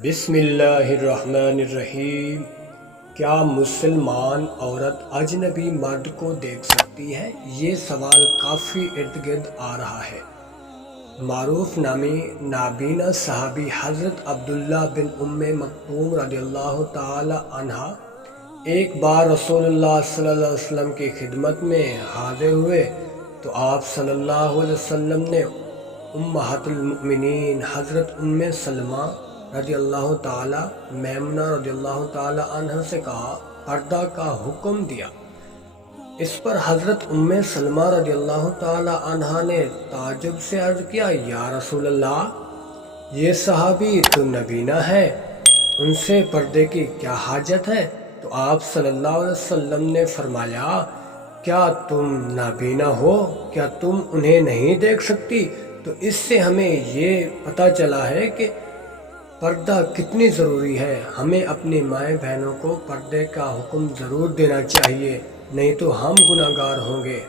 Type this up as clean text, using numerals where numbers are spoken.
بسم اللہ الرحمن الرحیم۔ کیا مسلمان عورت اجنبی مرد کو دیکھ سکتی ہے؟ یہ سوال کافی ارد گرد آ رہا ہے۔ معروف نامی نابینا صحابی حضرت عبداللہ بن مکتوم رضی اللہ تعالی عنہ ایک بار رسول اللہ صلی اللہ علیہ وسلم کی خدمت میں حاضر ہوئے تو آپ صلی اللہ علیہ وسلم نے امہات المؤمنین حضرت سلمہ رضی اللہ تعالی میمنہ رضی اللہ تعالی عنہ سے کہا، پردہ کا حکم دیا۔ اس پر حضرت سلمہ رضی اللہ تعالی عنہ نے تعجب سے عرض کیا، یا رسول اللہ، یہ صحابی تو نبینا ہے، ان سے پردے کی کیا حاجت ہے؟ تو آپ صلی اللہ علیہ وسلم نے فرمایا، کیا تم نابینا ہو؟ کیا تم انہیں نہیں دیکھ سکتی؟ تو اس سے ہمیں یہ پتہ چلا ہے کہ پردہ کتنی ضروری ہے۔ ہمیں اپنی مائیں بہنوں کو پردے کا حکم ضرور دینا چاہیے، نہیں تو ہم گناہگار ہوں گے۔